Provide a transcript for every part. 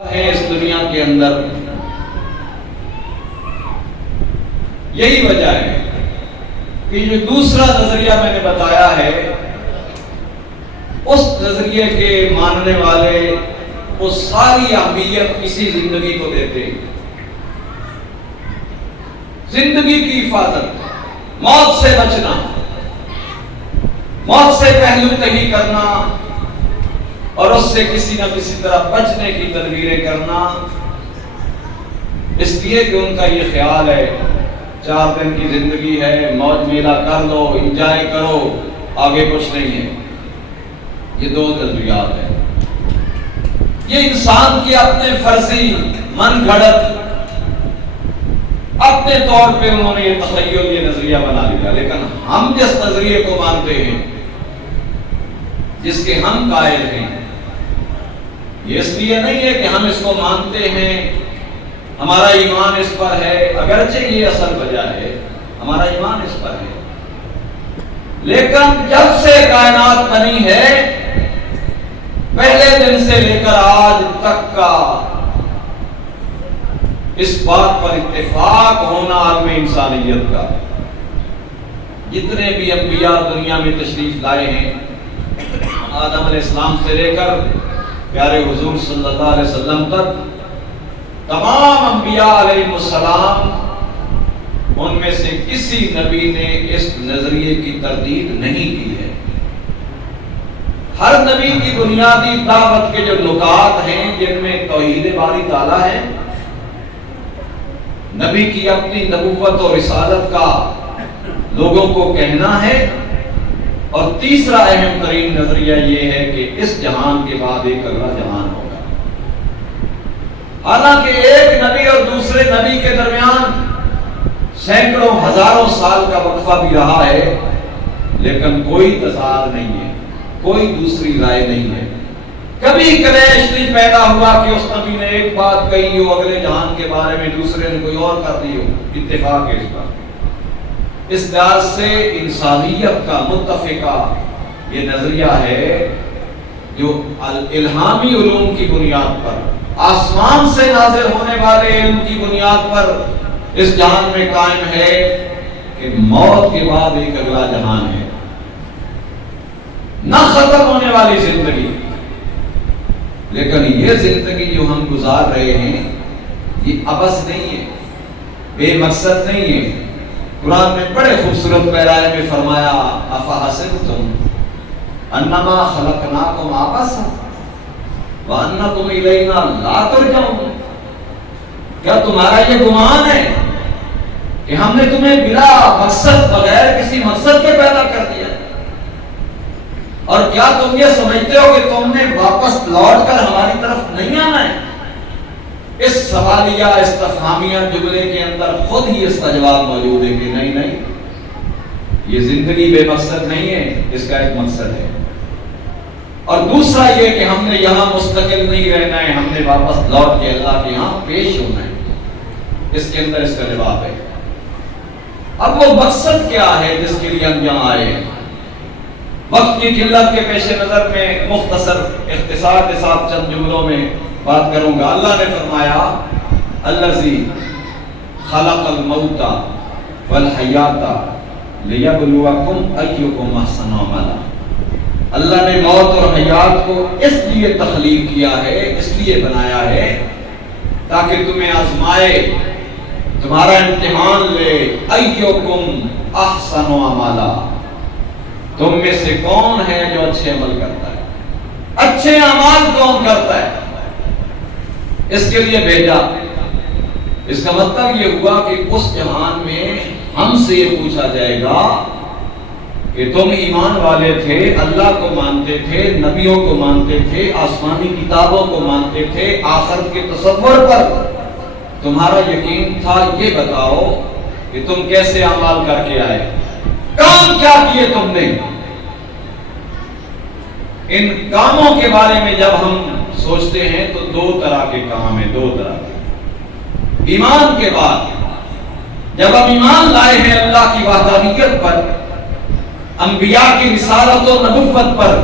ہے اس دنیا کے اندر. یہی وجہ ہے کہ جو دوسرا نظریہ میں نے بتایا ہے اس نظریے کے ماننے والے وہ ساری اہمیت اسی زندگی کو دیتے ہیں. زندگی کی حفاظت، موت سے بچنا، موت سے پہلو تہی کرنا اور اس سے کسی نہ کسی طرح بچنے کی تدبیریں کرنا، اس لیے کہ ان کا یہ خیال ہے 4 دن کی زندگی ہے، موج میلہ کر لو، انجوائے کرو، آگے کچھ نہیں ہے. یہ 2 نظریات ہیں. یہ انسان کے اپنے فرضی من گھڑت اپنے طور پہ انہوں نے یہ تخیل، یہ نظریہ بنا لیا. لیکن ہم جس نظریے کو مانتے ہیں، جس کے ہم قائل ہیں، یہ اس لیے نہیں ہے کہ ہم اس کو مانتے ہیں، ہمارا ایمان اس پر ہے، اگرچہ یہ اصل وجہ ہے، ہمارا ایمان اس پر ہے. لیکن جب سے کائنات بنی ہے، پہلے دن سے لے کر آج تک کا اس بات پر اتفاق ہونا عالم انسانیت کا، جتنے بھی انبیاء دنیا میں تشریف لائے ہیں، آدم علیہ السلام سے لے کر پیارے حضور صلی اللہ علیہ وسلم تک، تمام انبیاء علیہ السلام، ان میں سے کسی نبی نے اس نظریے کی تردید نہیں کی ہے. ہر نبی کی بنیادی دعوت کے جو نکات ہیں، جن میں توحید باری تعالیٰ ہے، نبی کی اپنی نبوت اور رسالت کا لوگوں کو کہنا ہے، اور تیسرا اہم ترین نظریہ یہ ہے کہ اس جہان کے بعد ایک اگلا جہان ہوگا. حالانکہ ایک نبی اور دوسرے نبی کے درمیان سینکڑوں ہزاروں سال کا وقفہ بھی رہا ہے، لیکن کوئی تضاد نہیں ہے، کوئی دوسری رائے نہیں ہے. کبھی کلیش نہیں پیدا ہوا کہ اس نبی نے ایک بات کہی ہو، اگلے جہان کے بارے میں دوسرے نے کوئی اور کر دی ہو. اتفاق ہے اس پر. اس لحاظ سے انسانیت کا متفقہ یہ نظریہ ہے جو الہامی علوم کی بنیاد پر، آسمان سے نازل ہونے والے علم کی بنیاد پر اس جہان میں قائم ہے کہ موت کے بعد ایک اگلا جہان ہے، نہ ختم ہونے والی زندگی. لیکن یہ زندگی جو ہم گزار رہے ہیں، یہ عبث نہیں ہے، بے مقصد نہیں ہے. قرآن میں بڑے خوبصورت پیرائے میں فرمایا، افحسبتم انما خلقناکم عبثا وانکم الینا لا ترجعون. کیا تمہارا یہ گمان ہے کہ ہم نے تمہیں بلا مقصد، بغیر کسی مقصد کے پیدا کر دیا، اور کیا تم یہ سمجھتے ہو کہ تم نے واپس لوٹ کر ہماری طرف نہیں آنا ہے؟ اس سوالیہ استفہامیہ جملے کے اندر خود ہی اس کا جواب موجود ہے کہ نہیں، یہ زندگی بے مقصد نہیں ہے، اس کا ایک مقصد ہے. اور دوسرا یہ کہ ہم نے یہاں مستقل نہیں رہنا ہے، ہم نے واپس لوٹ کے اللہ کے یہاں پیش ہونا ہے. اس کے اندر اس کا جواب ہے. اب وہ مقصد کیا ہے جس کے لیے ہم یہاں آئے ہیں؟ وقت کی قلت کے پیش نظر میں مختصر اختصار کے ساتھ چند جملوں میں بات کروں گا. اللہ نے فرمایا، الذی خلق الموت والحیات لیبلوکم ایکم احسن عملا. اللہ نے موت اور حیات کو اس لیے تخلیق کیا ہے، اس لیے بنایا ہے تاکہ تمہیں آزمائے، تمہارا امتحان لے. ایکم احسن عملا، تم میں سے کون ہے جو اچھے عمل کرتا ہے، اچھے اعمال کون کرتا ہے، اس کے لیے بھیجا. اس کا مطلب یہ ہوا کہ اس جہان میں ہم سے یہ پوچھا جائے گا کہ تم ایمان والے تھے، اللہ کو مانتے تھے، نبیوں کو مانتے تھے، آسمانی کتابوں کو مانتے تھے، آخرت کے تصور پر تمہارا یقین تھا، یہ بتاؤ کہ تم کیسے اعمال کر کے آئے، کام کیا کیے تم نے. ان کاموں کے بارے میں جب ہم سوچتے ہیں تو 2 طرح کے کام ہیں، 2 طرح کے. ایمان کے بعد جب ہم ایمان لائے ہیں اللہ کی وحدانیت پر، انبیاء کی رسالت و نبوت پر،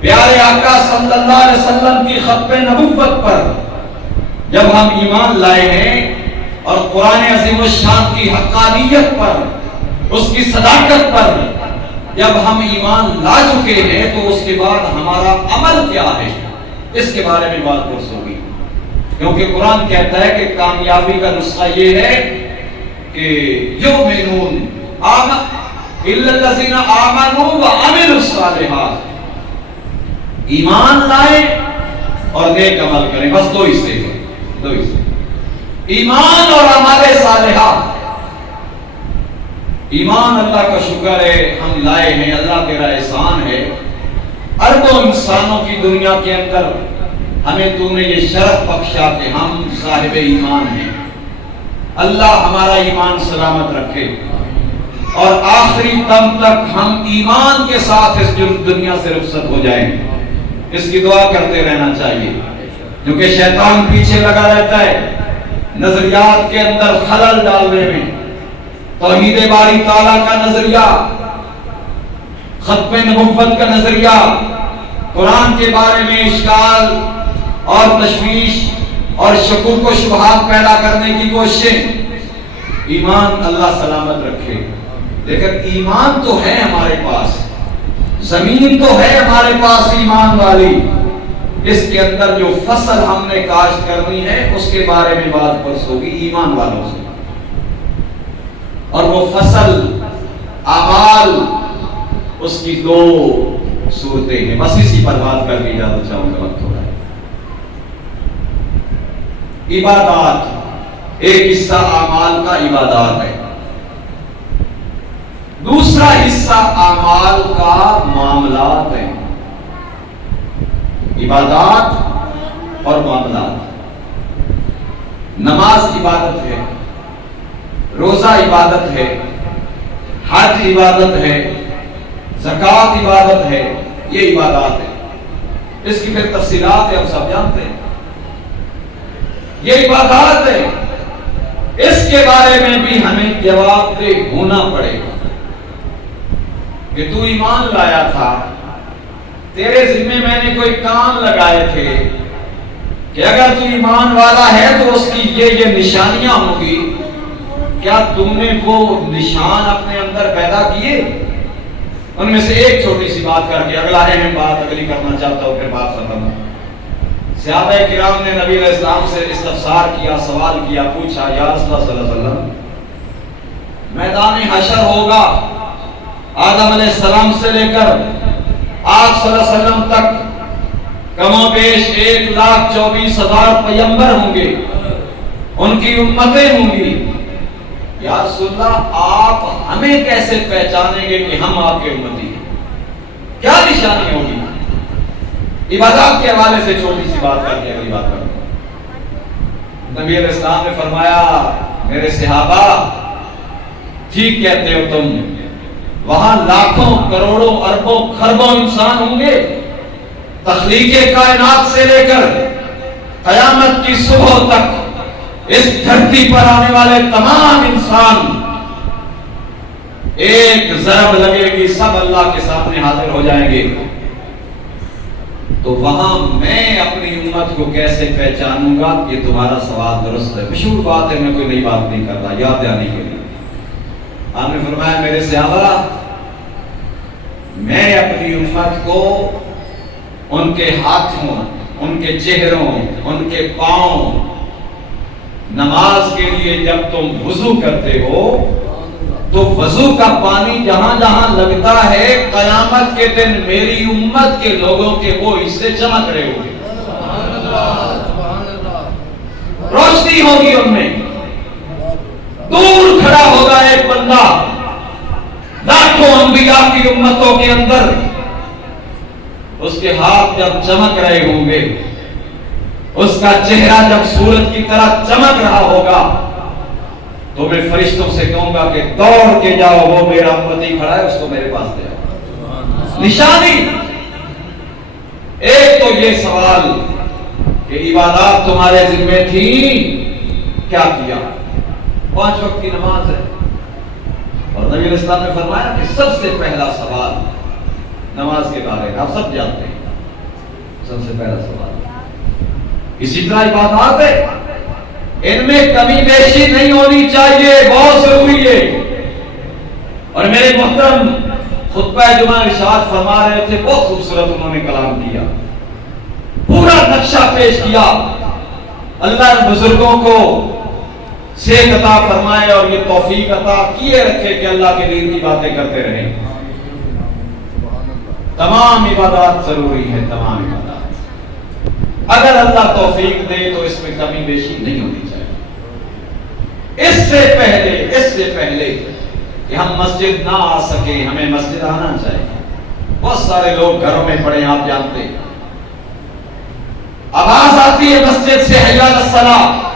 پیارے آقا صلی اللہ علیہ وسلم کی ختم نبوت پر، جب ہم ایمان لائے ہیں اور قرآن عظیم الشان کی حقانیت پر، اس کی صداقت پر جب ہم ایمان لا چکے ہیں، تو اس کے بعد ہمارا عمل کیا ہے اس کے بارے میں بات پرس ہوگی. کیونکہ قرآن کہتا ہے کہ کامیابی کا نسخہ یہ ہے کہ یؤمنون الا الذین آمنوا وعملوا الصالحات، ایمان لائیں اور نیک عمل کریں. بس دو حصے ہیں، دو حصے، ایمان اور اعمال صالحہ. ایمان اللہ کا شکر ہے ہم لائے ہیں، اللہ تیرا احسان ہے. اربوں انسانوں کی دنیا کے اندر ہمیں تو نے یہ شرف بخشا کہ ہم صاحب ایمان ہیں. اللہ ہمارا ایمان سلامت رکھے اور آخری دم تک ہم ایمان کے ساتھ اس دنیا سے رخصت ہو جائیں. اس کی دعا کرتے رہنا چاہیے، کیونکہ شیطان پیچھے لگا رہتا ہے نظریات کے اندر خلل ڈالنے میں. توحید باری تعالیٰ کا نظریہ، ختم نبوت کا نظریہ، قرآن کے بارے میں اشکال اور تشویش اور شکوک و شبہات پیدا کرنے کی کوششیں. ایمان اللہ سلامت رکھے. لیکن ایمان تو ہے ہمارے پاس، زمین تو ہے ہمارے پاس ایمان والی. اس کے اندر جو فصل ہم نے کاشت کرنی ہے اس کے بارے میں بات پرس ہوگی ایمان والوں سے. اور وہ فصل اعمال، اس کی دو صورتیں ہیں. بس اسی پر بات کر کے اجازت چاہوں گا، وقت ہو رہا ہے. عبادات، ایک حصہ اعمال کا عبادات ہے، دوسرا حصہ اعمال کا معاملات ہے. عبادات اور معاملات. نماز عبادت ہے، روزہ عبادت ہے، حج عبادت ہے، زکوٰۃ عبادت ہے. یہ عبادات ہے. اس کی پھر تفصیلات ہم سب جانتے ہیں. یہ عبادات ہے، اس کے بارے میں بھی ہمیں جواب دہ ہونا پڑے گا کہ تو ایمان لایا تھا، تیرے ذمے میں نے کوئی کام لگائے تھے کہ اگر تو ایمان والا ہے تو اس کی یہ نشانیاں ہوں گی. کیا تم نے وہ نشان اپنے اندر پیدا کیے؟ ان میں سے ایک چھوٹی سی بات کر کے اگلا اہم بات اگلی کرنا چاہتا ہوں، پھر بات ختم. صحابہ کرام نے نبی علیہ السلام سے استفسار کیا، سوال کیا، پوچھا یا رسول اللہ صلی اللہ علیہ وسلم، میدان حشر ہوگا، آدم علیہ السلام سے لے کر آپ صلی اللہ علیہ وسلم تک کم و بیش 1,24,000 پیغمبر ہوں گے، ان کی امتیں ہوں گی. یا رسول اللہ آپ ہمیں کیسے پہچانیں گے کہ ہم آپ کے امتی ہیں؟ کیا نشانی ہوگی؟ عبادات کے حوالے سے چھوٹی سی بات کر کے اگلی بات کروں. نبی علیہ السلام نے فرمایا، میرے صحابہ ٹھیک کہتے ہو تم، وہاں لاکھوں کروڑوں اربوں خربوں انسان ہوں گے. تخلیق کائنات سے لے کر قیامت کی صبح تک اس دھرتی پر آنے والے تمام انسان، ایک ضرب لگے گی سب اللہ کے سامنے حاضر ہو جائیں گے. تو وہاں میں اپنی امت کو کیسے پہچانوں گا؟ یہ تمہارا سوال درست ہے، مشہور بات ہے، میں کوئی نئی بات نہیں کرتا، یاد دلانے کے لیے. آپ نے فرمایا میرے صحابہ، میں اپنی امت کو ان کے ہاتھوں، ان کے چہروں، ان کے پاؤں، نماز کے لیے جب تم وضو کرتے ہو تو وضو کا پانی جہاں جہاں لگتا ہے قیامت کے دن میری امت کے لوگوں کے وہ حصے چمک رہے ہوں گے، روشنی ہوگی ان میں. دور کھڑا ہوگا ایک بندہ لاکھوں انبیاء کی امتوں کے اندر، اس کے ہاتھ جب چمک رہے ہوں گے، اس کا چہرہ جب سورج کی طرح چمک رہا ہوگا، تو میں فرشتوں سے کہوں گا کہ دوڑ کے جاؤ، وہ میرا امتی کھڑا ہے، اس کو میرے پاس لے آؤ. نشانی ایک تو یہ سوال کہ عبادات تمہارے ذمہ تھی، کیا کیا؟ 5 وقت کی نماز ہے، اور نبی علیہ السلام نے فرمایا کہ سب سے پہلا سوال نماز کے بارے میں، آپ سب جانتے ہیں سب سے پہلا سوال. اسی طرح عبادات ہے، ان میں کمی بیشی نہیں ہونی چاہیے، بہت ضروری ہے۔ اور میرے محترم خطبہ جمعہ ارشاد فرما رہے تھے، بہت خوبصورت انہوں نے کلام کیا، پورا نقشہ پیش کیا۔ اللہ نے بزرگوں کو صحت عطا فرمائے اور یہ توفیق عطا کیے رکھے کہ اللہ کے دین کی باتیں کرتے رہیں۔ تمام عبادات ضروری ہے، تمام عبادات اگر اللہ توفیق دے تو اس میں کمی بیشی نہیں ہونی چاہیے۔ اس سے پہلے کہ ہم مسجد نہ آ سکیں، ہمیں مسجد آنا چاہیے۔ بہت سارے لوگ گھروں میں پڑے، آپ جانتے ہیں، آواز آتی ہے مسجد سے، حی علی الصلاۃ،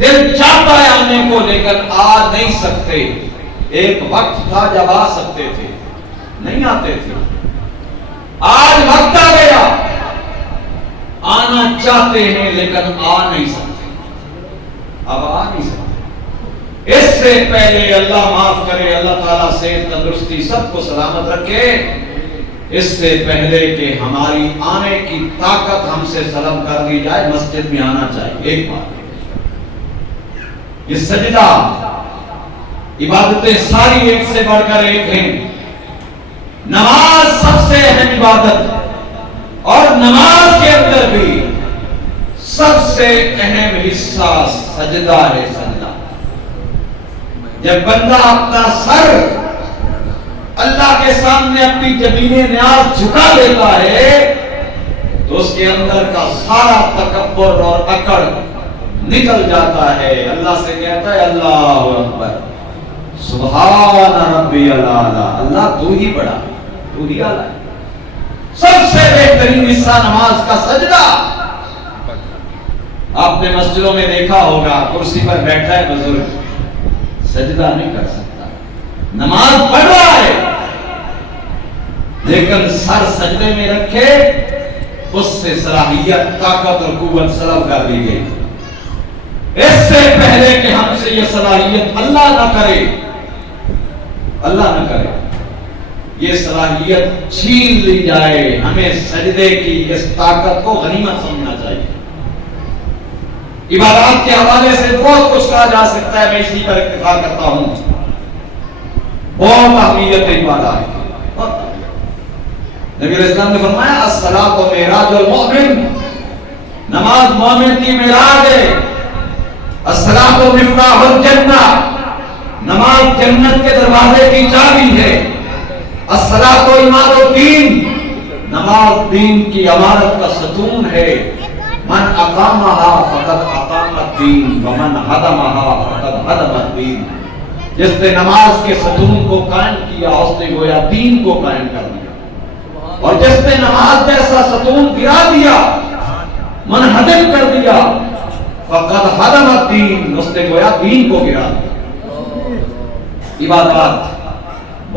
دل چاہتا ہے آنے کو لیکن آ نہیں سکتے۔ ایک وقت تھا جب آ سکتے تھے، نہیں آتے تھے۔ آج وقت آ گیا، آنا چاہتے ہیں لیکن آ نہیں سکتے، اب آ نہیں سکتے۔ اس سے پہلے اللہ معاف کرے، اللہ تعالیٰ صحت تندرستی سب کو سلامت رکھے، اس سے پہلے کہ ہماری آنے کی طاقت ہم سے سلب کر دی جائے، مسجد میں آنا چاہیے۔ ایک بات، یہ سجدہ، عبادتیں ساری ایک سے بڑھ کر ایک ہیں۔ نماز سب سے اہم عبادت، اور نماز کے اندر بھی سب سے اہم حصہ سجدہ ہے۔ سجدہ، جب بندہ اپنا سر اللہ کے سامنے اپنی جبین نیاز جھکا دیتا ہے تو اس کے اندر کا سارا تکبر اور اکڑ نکل جاتا ہے۔ اللہ سے کہتا ہے اللہ اکبر، سبحان ربی الاعلی، اللہ تو ہی بڑا، تو ہی اعلی۔ سب سے بہترین حصہ نماز کا سجدہ۔ آپ نے مسجدوں میں دیکھا ہوگا، کرسی پر بیٹھا ہے بزرگ، سجدہ نہیں کر سکتا، نماز پڑھ رہا ہے لیکن سر سجدے میں رکھے، اس سے صلاحیت، طاقت اور قوت سلب کر دی گئی۔ اس سے پہلے کہ ہم سے یہ صلاحیت اللہ نہ کرے، اللہ نہ کرے، یہ صلاحیت چھین لی جائے، ہمیں سجدے کی اس طاقت کو غنیمت سمجھنا چاہیے۔ عبادات کے حوالے سے بہت کچھ کہا جا سکتا ہے، میں اسی پر اکتفا کرتا ہوں۔ بہت اہمیت عبادات کی، نبی علیہ السلام نے فرمایا الصلاۃ معراج المؤمن، نماز مومن کی معراج ہے۔ الصلاۃ مفتاح الجنہ، نماز جنت کے دروازے کی چابی ہے۔ الصلاۃ عماد الدین، نماز دین کی عمارت کا ستون ہے۔ من اقامها فقد اقام الدین ومن هدمها فقد هدم الدین، جس نے نماز کے ستون کو قائم کیا اس نے گویا دین کو قائم کر دیا، اور جس نے نماز جیسا ستون گرا دیا، منہدم کر دیا، فقد هدم الدین، اس نے گویا دین کو گرا دیا۔ عبادات